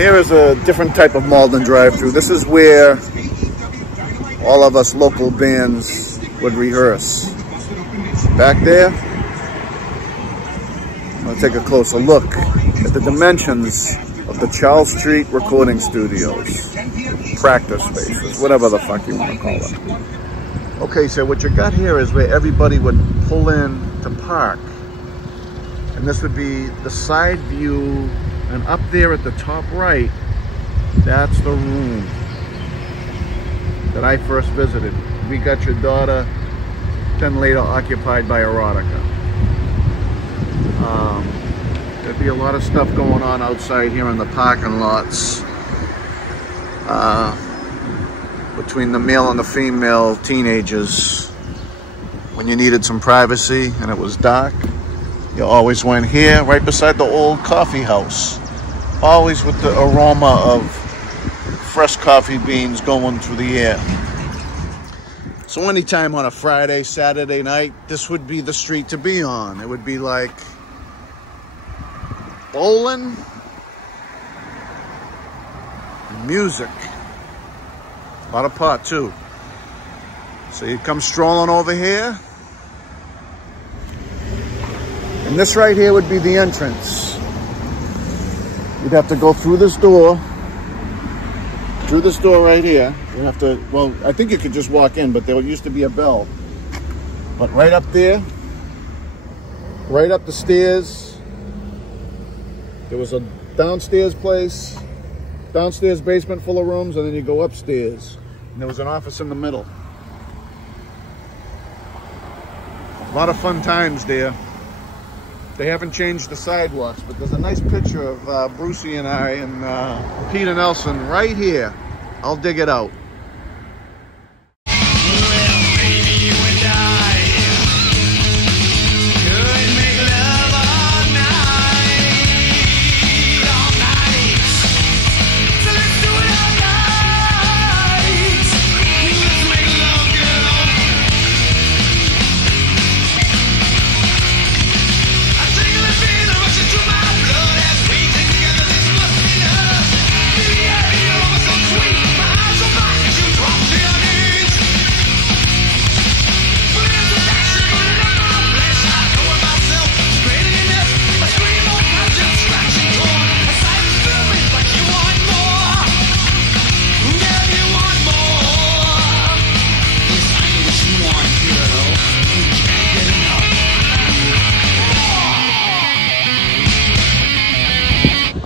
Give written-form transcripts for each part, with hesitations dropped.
here is a different type of Malden drive-thru. This is where all of us local bands would rehearse. Back there, I'll take a closer look at the dimensions of the Charles Street recording studios. Practice spaces, whatever the fuck you want to call it. Okay, so what you got here is where everybody would pull in to park. And this would be the side view, and up there at the top right, that's the room that I first visited. We got your daughter, then later occupied by erotica. There'd be a lot of stuff going on outside here in the parking lots. Between the male and the female teenagers. When you needed some privacy and it was dark, you always went here, right beside the old coffee house. Always with the aroma of fresh coffee beans going through the air. So anytime on a Friday, Saturday night, this would be the street to be on. It would be like bowling, music. A lot of pot too. So you'd come strolling over here. And this right here would be the entrance. You'd have to go through this door. Through this door right here. You have to, well, I think you could just walk in, but there used to be a bell. But right up there, right up the stairs, there was a downstairs place. Downstairs basement full of rooms, and then you go upstairs. And there was an office in the middle. A lot of fun times there. They haven't changed the sidewalks, but there's a nice picture of Brucey and I and Peter Nelson right here. I'll dig it out.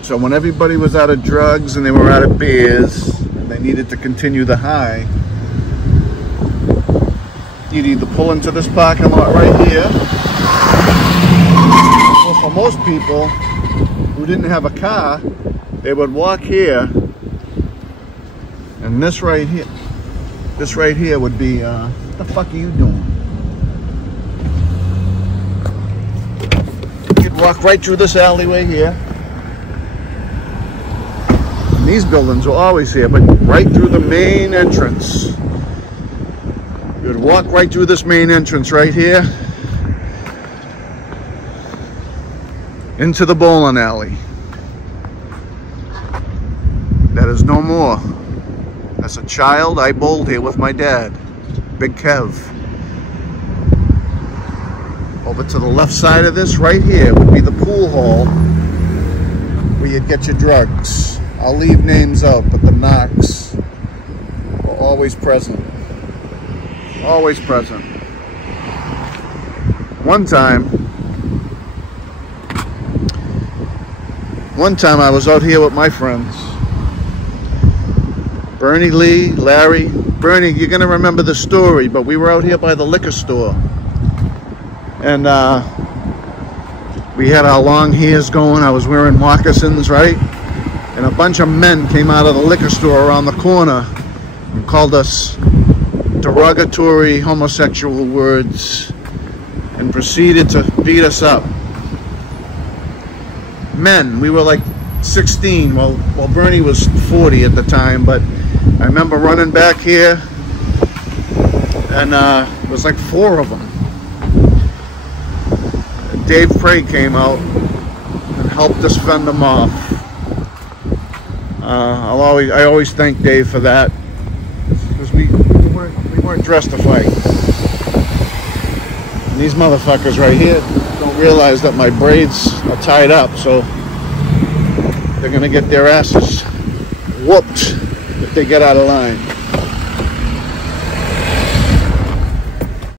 So when everybody was out of drugs and they were out of beers and they needed to continue the high, you'd either pull into this parking lot right here, or for most people who didn't have a car, they would walk here, and this right here would be, what the fuck are you doing? You'd walk right through this alleyway here. These buildings were always here, but right through the main entrance. You would walk right through this main entrance right here into the bowling alley. That is no more. As a child, I bowled here with my dad, Big Kev. Over to the left side of this, right here, would be the pool hall where you'd get your drugs. I'll leave names out, but the knocks were always present. Always present. One time I was out here with my friends. Bernie Lee, Larry. Bernie, you're gonna remember the story, but we were out here by the liquor store. And we had our long hairs going. I was wearing moccasins, right? And a bunch of men came out of the liquor store around the corner and called us derogatory homosexual words and proceeded to beat us up. Men, we were like 16, well Bernie was 40 at the time, but I remember running back here and it was like 4 of them. Dave Prey came out and helped us fend them off. I always thank Dave for that, because we weren't dressed to fight. And these motherfuckers right here don't realize that my braids are tied up, so they're gonna get their asses whooped if they get out of line.